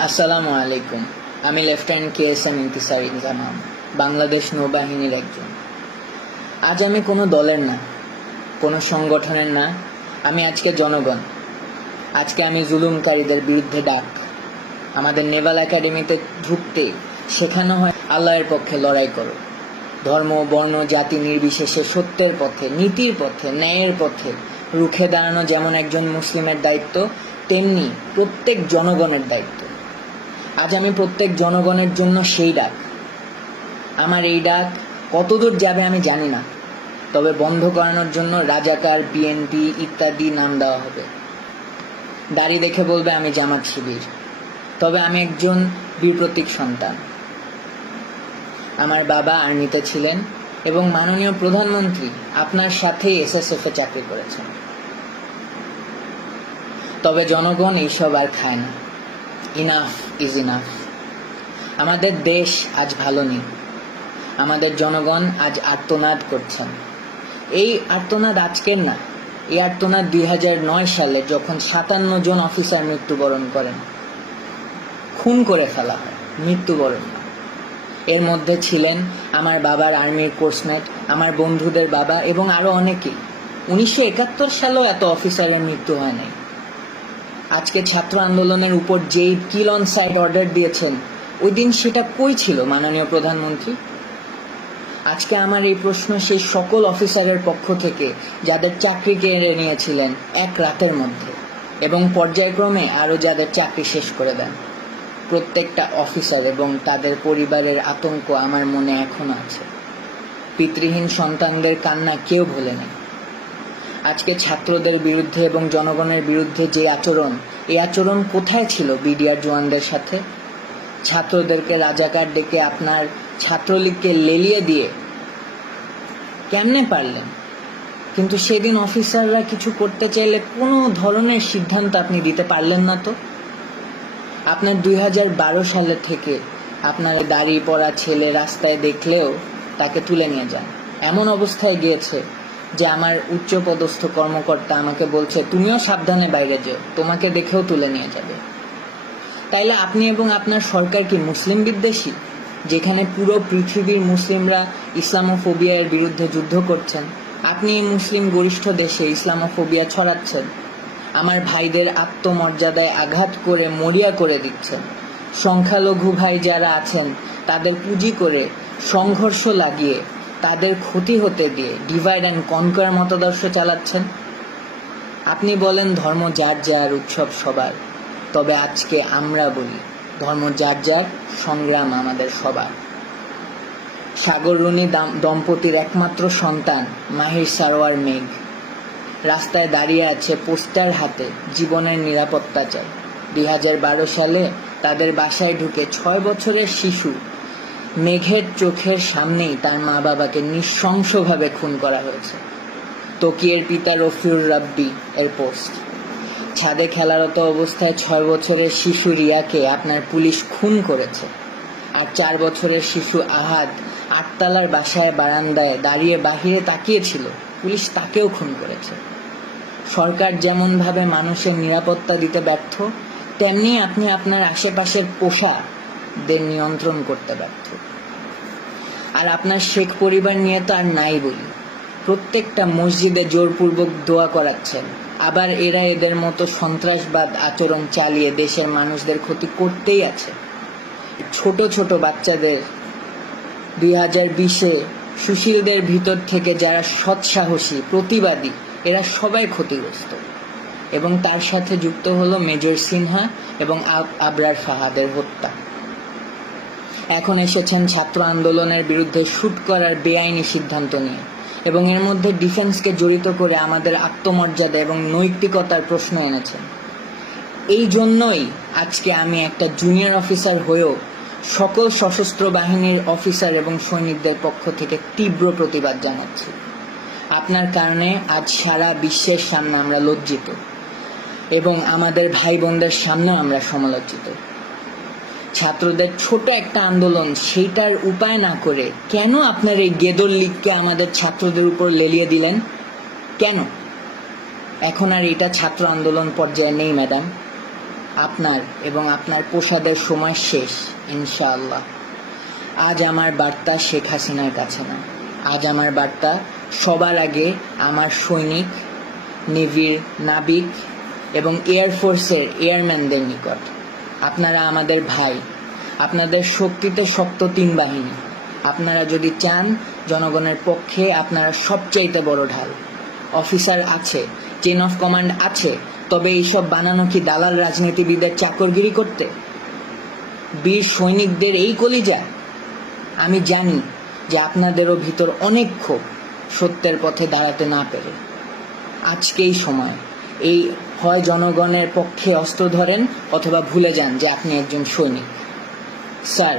আসসালামু আলাইকুম। আমি লেফটেন্যান্ট KSM ইন্তিসার জামান, বাংলাদেশ নৌবাহিনীর একজন। আজ আমি কোনো দলের না, কোনো সংগঠনের না, আমি আজকে জনগণ। আজকে আমি জুলুমকারীদের বিরুদ্ধে ডাক। আমাদের নেভাল একাডেমিতে ঢুকতে শেখানো হয় আল্লাহর পক্ষে লড়াই করো। ধর্ম, বর্ণ, জাতি নির্বিশেষে সত্যের পথে, নীতির পথে, ন্যায়ের পথে রুখে দাঁড়ানো যেমন একজন মুসলিমের দায়িত্ব, তেমনি প্রত্যেক জনগণের দায়িত্ব। আজ আমি প্রত্যেক জনগণের জন্য সেই ডাক। আমার এই ডাক কতদূর যাবে আমি জানি না, তবে বন্ধ করানোর জন্য রাজাকার, BNP ইত্যাদি নাম দেওয়া হবে। দাড়ি দেখে বলবে আমি জামাত শিবির, তবে আমি একজন বীর প্রতীক সন্তান। আমার বাবা আর্মিতে ছিলেন এবং মাননীয় প্রধানমন্ত্রী আপনার সাথেই SSF-এ চাকরি করেছেন। তবে জনগণ এইসব আর খায় না। Enough is enough. আমাদের দেশ আজ ভালো নেই। আমাদের জনগণ আজ আর্তনাদ করছেন। এই আর্তনাদ আজকের না, এই আর্তনাদ 2009 সালে যখন 57 জন অফিসার মৃত্যুবরণ করেন, খুন করে ফেলা হয়, মৃত্যুবরণ। এর মধ্যে ছিলেন আমার বাবার আর্মির কোর্সমেট, আমার বন্ধুদের বাবা এবং আরো অনেকেই। 1971 সালেও এত অফিসারের মৃত্যু হয় নাই। আজকে ছাত্র আন্দোলনের উপর যেই কিল অন সাইট অর্ডার দিয়েছেন, ওই দিন সেটা কই ছিল মাননীয় প্রধানমন্ত্রী? আজকে আমার এই প্রশ্ন সেই সকল অফিসারের পক্ষ থেকে যাদের চাকরি কেড়ে নিয়েছিলেন এক রাতের মধ্যে, এবং পর্যায়ক্রমে আরো যাদের চাকরি শেষ করে দেন। প্রত্যেকটা অফিসার এবং তাদের পরিবারের আতঙ্ক আমার মনে এখনো আছে। পিতৃহীন সন্তানদের কান্না কেউ ভোলে না। আজকে ছাত্রদের বিরুদ্ধে এবং জনগণের বিরুদ্ধে যে আচরণ, এই আচরণ কোথায় ছিল বিডিআর জওয়ানদের সাথে? ছাত্রদেরকে রাজাকার ডেকে আপনার ছাত্রলীগকে লেলিয়ে দিয়ে কেমনে পারলেন? কিন্তু সেদিন অফিসাররা কিছু করতে চাইলে কোনো ধরনের সিদ্ধান্ত আপনি দিতে পারলেন না। তো আপনার 2012 সালের থেকে আপনার দাড়ি পড়া ছেলে রাস্তায় দেখলেও তাকে তুলে নিয়ে যান। এমন অবস্থায় গিয়েছে যে আমার উচ্চপদস্থ কর্মকর্তা আমাকে বলছে তুমিও সাবধানে বাইরে যেও, তোমাকে দেখেও তুলে নিয়ে যাবে। তাইলে আপনি এবং আপনার সরকার কি মুসলিম বিদ্বেষী? যেখানে পুরো পৃথিবীর মুসলিমরা ইসলামোফোবিয়ার বিরুদ্ধে যুদ্ধ করছেন, আপনি এই মুসলিম গরিষ্ঠ দেশে ইসলামোফোবিয়া ছড়াচ্ছেন। আমার ভাইদের আত্মমর্যাদায় আঘাত করে মরিয়া করে দিচ্ছেন। সংখ্যালঘু ভাই যারা আছেন তাদের পুঁজি করে সংঘর্ষ লাগিয়ে তাদের ক্ষতি হতে দিয়ে ডিভাইড অ্যান্ড কনকার মতাদর্শ চালাচ্ছেন। আপনি বলেন ধর্ম যার যার, উৎসব সবার, তবে আজকে আমরা বলি ধর্ম যার যার, সংগ্রাম আমাদের সবার। সাগর রুনি দম্পতির একমাত্র সন্তান মাহির সারোয়ার মেঘ রাস্তায় দাঁড়িয়ে আছে পোস্টার হাতে, জীবনের নিরাপত্তা চাই। 2012 সালে তাদের বাসায় ঢুকে 6 বছরের শিশু মেঘের চোখের সামনেই তার মা বাবাকে নৃশংসভাবে খুন করা হয়েছে। তকিয়ের পিতা রফিউর রাব্বি এর পোস্ট। ছাদে খেলারত অবস্থায় 6 বছরের শিশু রিয়াকে আপনার পুলিশ খুন করেছে। আর 4 বছরের শিশু আহাদ 8তলার বাসায় বারান্দায় দাঁড়িয়ে বাহিরে তাকিয়েছিল, পুলিশ তাকেও খুন করেছে। সরকার যেমনভাবে মানুষের নিরাপত্তা দিতে ব্যর্থ, তেমনি আপনি আপনার আশেপাশের পোষাদের নিয়ন্ত্রণ করতে ব্যর্থ। আর আপনার শেখ পরিবার নিয়ে তো আর নাই বলি। প্রত্যেকটা মসজিদে জোরপূর্বক দোয়া করাচ্ছেন, আবার এরা এদের মতো সন্ত্রাসবাদ আচরণ চালিয়ে দেশের মানুষদের ক্ষতি করতেই আছে। ছোট ছোট বাচ্চাদের 2020-এ সুশীলদের ভিতর থেকে যারা সৎসাহসী প্রতিবাদী, এরা সবাই ক্ষতিগ্রস্ত। এবং তার সাথে যুক্ত হলো মেজর সিনহা এবং আবরার ফাহাদের হত্যা। এখন এসেছেন ছাত্র আন্দোলনের বিরুদ্ধে শুট করার বেআইনি সিদ্ধান্ত নিয়ে, এবং এর মধ্যে ডিফেন্সকে জড়িত করে আমাদের আত্মমর্যাদা এবং নৈতিকতার প্রশ্ন এনেছেন। এই জন্যই আজকে আমি একটা জুনিয়র অফিসার হয়েও সকল সশস্ত্র বাহিনীর অফিসার এবং সৈনিকদের পক্ষ থেকে তীব্র প্রতিবাদ জানাচ্ছি। আপনার কারণে আজ সারা বিশ্বের সামনে আমরা লজ্জিত, এবং আমাদের ভাই বোনদের সামনেও আমরা সমালোচিত। ছাত্রদের ছোট একটা আন্দোলন, সেইটার উপায় না করে কেন আপনার এই গেদর লীগকে আমাদের ছাত্রদের উপর লেলিয়ে দিলেন? কেন? এখন আর এটা ছাত্র আন্দোলন পর্যায়ে নেই ম্যাডাম। আপনার এবং আপনার প্রসাদের সময় শেষ, ইনশাআল্লাহ। আজ আমার বার্তা শেখ হাসিনার কাছে না, আজ আমার বার্তা সবার আগে আমার সৈনিক, নেভির নাবিক এবং এয়ারফোর্সের এয়ারম্যানদের নিকট। আপনারা আমাদের ভাই, আপনাদের শক্তিতে শক্ত 3 বাহিনী। আপনারা যদি চান জনগণের পক্ষে, আপনারা সবচাইতে বড় ঢাল। অফিসার আছে, চেইন অফ কমান্ড আছে, তবে এইসব বানানো কি দালাল রাজনীতিবিদের চাকরগিরি করতে? বীর সৈনিকদের এই কলিজা? আমি জানি যে আপনাদেরও ভিতর অনেক ক্ষোভ, সত্যের পথে দাঁড়াতে না পেরে। আজকেই সময়, এই হয় জনগণের পক্ষে অস্ত্র ধরেন অথবা ভুলে যান যে আপনি একজন সৈনিক। Sir,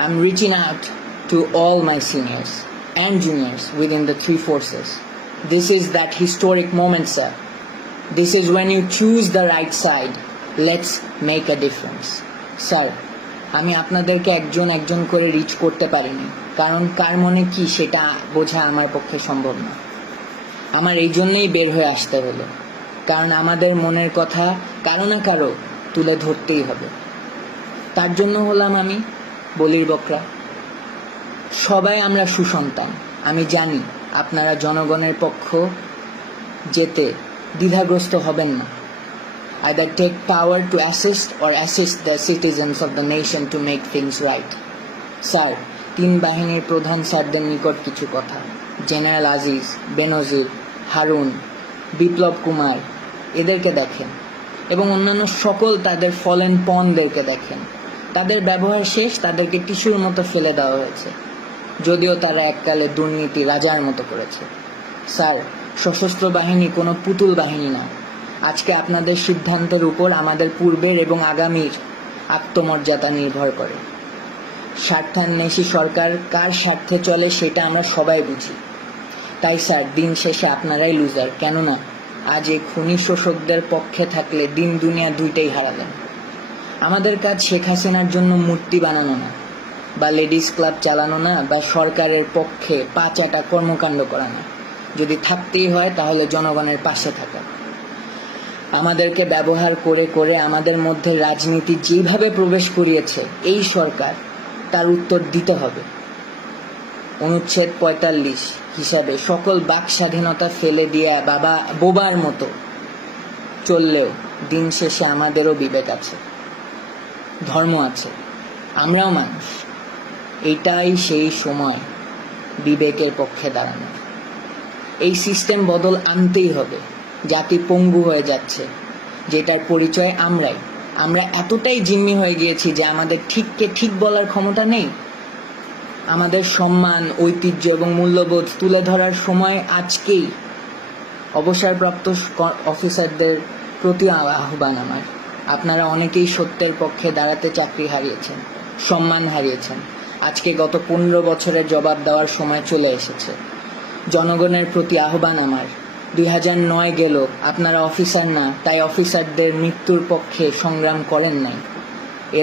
I am reaching out to all my seniors and juniors within the 3 forces. This is that historic moment, sir. This is when you choose the right side. Let's make a difference. Sir, আমি আপনাদেরকে একজন একজন করে rich করতে পারিনি, কারণ কার মনে কি সেটা বোঝা আমার পক্ষে সম্ভব না। আমার এই জন্যই বের হয়ে আসতে হলো, কারণ আমাদের মনের কথা কারো না কারো তুলে ধরতেই হবে। তার জন্য হলাম আমি বলির বকরা। সবাই আমরা সুসন্তান। আমি জানি আপনারা জনগণের পক্ষ যেতে দ্বিধাগ্রস্ত হবেন না। Either take power to assist the citizens of the nation to make things right. Sir, 3 বাহিনীর প্রধান স্যারদের নিকট কিছু কথা। জেনারেল আজিজ, বেনজির, হারুন, বিপ্লব কুমার, এদেরকে দেখেন এবং অন্যান্য সকল তাদের ফলেন পনদেরকে দেখেন। তাদের ব্যবহার শেষ, তাদেরকে টিস্যুর মতো ফেলে দেওয়া হয়েছে, যদিও তারা এককালে দুর্নীতি রাজার মতো করেছে। স্যার, সশস্ত্র বাহিনী কোনো পুতুল বাহিনী না। আজকে আপনাদের সিদ্ধান্তের উপর আমাদের পূর্বের এবং আগামীর আত্মমর্যাদা নির্ভর করে। স্বার্থান্বেষী সরকার কার স্বার্থে চলে সেটা আমরা সবাই বুঝি। তাই স্যার, দিন শেষে আপনারাই লুজার। কেননা আজ এই খুনি শোষকদের পক্ষে থাকলে দিন দুনিয়া দুইটাই হারালেন। আমাদের কাজ শেখ হাসিনার জন্য মূর্তি বানানো না, বা লেডিস ক্লাব চালানো না, বা সরকারের পক্ষে পাচাটা কর্মকাণ্ড করা না। যদি থাকতেই হয় তাহলে জনগণের পাশে থাকা। আমাদেরকে ব্যবহার করে করে আমাদের মধ্যে রাজনীতি যেভাবে প্রবেশ করিয়েছে এই সরকার, তার উত্তর দিতে হবে। অনুচ্ছেদ 45 হিসাবে সকল বাক স্বাধীনতা ফেলে দিয়ে বোবার মতো চললেও দিন শেষে আমাদেরও বিবেক আছে, ধর্ম আছে, আমরাও মানুষ। এটাই সেই সময় বিবেকের পক্ষে দাঁড়ানো। এই সিস্টেম বদল আনতেই হবে। জাতি পঙ্গু হয়ে যাচ্ছে, যেটার পরিচয় আমরাই। আমরা এতটাই জিম্মি হয়ে গিয়েছি যে আমাদের ঠিককে ঠিক বলার ক্ষমতা নেই। আমাদের সম্মান, ঐতিহ্য এবং মূল্যবোধ তুলে ধরার সময় আজকেই। অবসরপ্রাপ্ত অফিসারদের প্রতি আহ্বান আমার, আপনারা অনেকেই সত্যের পক্ষে দাঁড়াতে চাকরি হারিয়েছেন, সম্মান হারিয়েছেন। আজকে গত 15 বছরের জবাব দেওয়ার সময় চলে এসেছে। জনগণের প্রতি আহ্বান আমার, 2009 গেল, আপনারা অফিসার না, তাই অফিসারদের মৃত্যুর পক্ষে সংগ্রাম করেন নাই।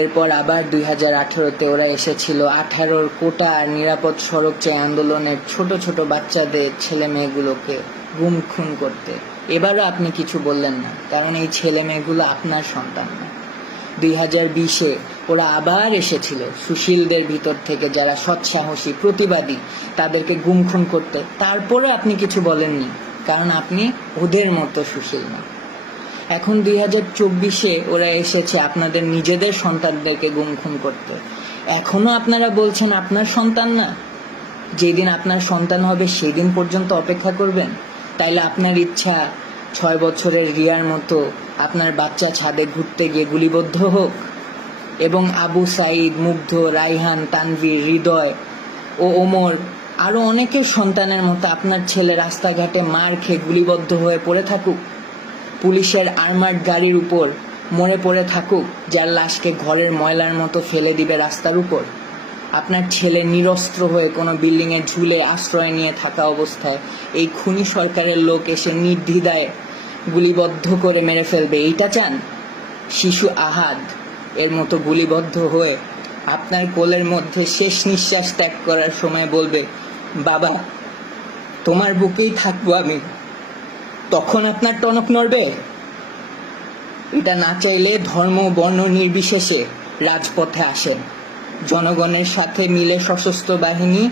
এরপর আবার 2018-তে ওরা এসেছিল 18-র কোটা আর নিরাপদ সড়ক চাই আন্দোলনের ছোট ছোট বাচ্চাদের, ছেলে মেয়েগুলোকে গুম খুন করতে। এবারও আপনি কিছু বললেন না, কারণ এই ছেলে মেয়েগুলো আপনার সন্তান না। 2020-এ ওরা আবার এসেছিল সুশীলদের ভিতর থেকে, যারা সৎসাহসী প্রতিবাদী, তাদেরকে গুম খুন করতে। তারপরে আপনি কিছু বলেননি, কারণ আপনি ওদের মতো সুশীল না। এখন 2024-এ ওরা এসেছে আপনাদের নিজেদের সন্তানদেরকে গুম খুন করতে। এখনো আপনারা বলছেন আপনার সন্তান না? যেদিন আপনার সন্তান হবে সেদিন পর্যন্ত অপেক্ষা করবেন? তাইলে আপনার ইচ্ছা 6 বছরের রিয়ার মতো আপনার বাচ্চা ছাদে ঘুরতে গিয়ে গুলিবদ্ধ হোক, এবং আবু সাইদ, মুগ্ধ, রাইহান, তানভীর, হৃদয় ও ওমর আরো অনেকের সন্তানের মতো আপনার ছেলে রাস্তাঘাটে মার খেয়ে গুলিবদ্ধ হয়ে পড়ে থাকুক, পুলিশের আর্মার্ড গাড়ির উপর মরে পড়ে থাকুক, যার লাশকে ঘরের ময়লার মতো ফেলে দিবে রাস্তার উপর। আপনার ছেলে নিরস্ত্র হয়ে কোনো বিল্ডিংয়ে ঝুলে আশ্রয় নিয়ে থাকা অবস্থায় এই খুনি সরকারের লোক এসে নির্দ্বিধায় গুলিবদ্ধ করে মেরে ফেলবে, এইটা চান? শিশু আহাদ এর মতো গুলিবদ্ধ হয়ে আপনার কোলের মধ্যে শেষ নিঃশ্বাস ত্যাগ করার সময় বলবে, বাবা তোমার বুকেই থাকবো আমি, তখন আপনার টনক নড়বে? এটা না চাইলে ধর্ম বর্ণ নির্বিশেষে রাজপথে আসেন। জনগণের সাথে মিলে সশস্ত্র বাহিনী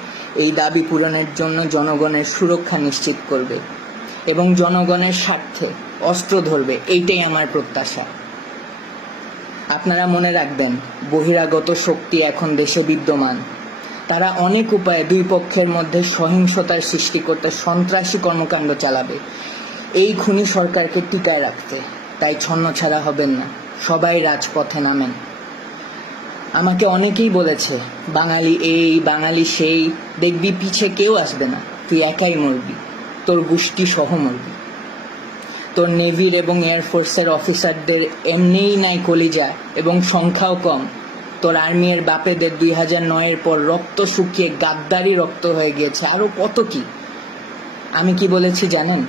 এই দাবি পূরণের জন্য জনগণের সুরক্ষা নিশ্চিত করবে এবং জনগণের স্বার্থে অস্ত্র ধরবে, এইটাই আমার প্রত্যাশা। আপনারা মনে রাখবেন, বহিরাগত শক্তি এখন দেশে বিদ্যমান। তারা অনেক উপায়ে দুই পক্ষের মধ্যে সহিংসতার সৃষ্টি করতে সন্ত্রাসী কর্মকাণ্ড চালাবে এই খুনি সরকারকে টিকায় রাখতে। তাই ছন্নছাড়া হবেন না, সবাই রাজপথে নামেন। আমাকে অনেকেই বলেছে, বাঙালি এই বাঙালি সেই, দেখবি পিছে কেউ আসবে না, তুই একাই মরবি, তোর গোষ্ঠী সহ মরবি। তোর নেভির এবং এয়ারফোর্সের অফিসারদের এমনিই নাই কলিজা এবং সংখ্যাও কম। তোর আর্মির বাপেদের 2009-এর পর রক্ত শুকিয়ে গাদ্দারি রক্ত হয়ে গিয়েছে, আরো কত কি। আমি কি বলেছি জানেন?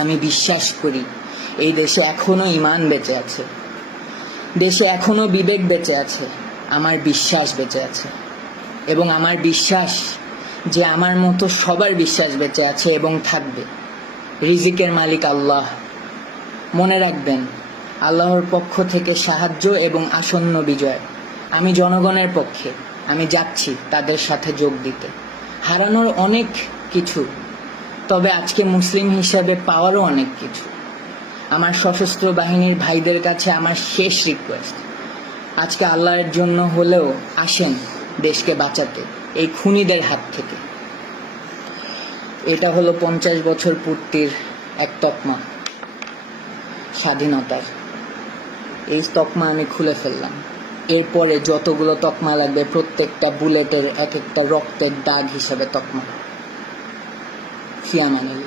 আমি বিশ্বাস করি এই দেশে এখনো ঈমান বেঁচে আছে, দেশে এখনো বিবেক বেঁচে আছে, আমার বিশ্বাস বেঁচে আছে। এবং আমার বিশ্বাস যে আমার মতো সবার বিশ্বাস বেঁচে আছে এবং থাকবে। রিজিকের মালিক আল্লাহ। মনে রাখবেন, আল্লাহর পক্ষ থেকে সাহায্য এবং আসন্ন বিজয়। আমি জনগণের পক্ষে, আমি যাচ্ছি তাদের সাথে যোগ দিতে। হারানোর অনেক কিছু, তবে আজকে মুসলিম হিসাবে পাওয়ারও অনেক কিছু। আমার সশস্ত্র বাহিনীর ভাইদের কাছে আমার শেষ রিকোয়েস্ট, আজকে আল্লাহর জন্য হলেও আসেন দেশকে বাঁচাতে এই খুনিদের হাত থেকে। এটা হলো 50 বছর পূর্তির এক তকমা স্বাধীনতার। এই তকমা আমি খুলে ফেললাম। এরপরে যতগুলো তকমা লাগবে প্রত্যেকটা বুলেটের এক একটা রক্তের দাগ হিসেবে তকমা। ফি আমানিল্লাহ।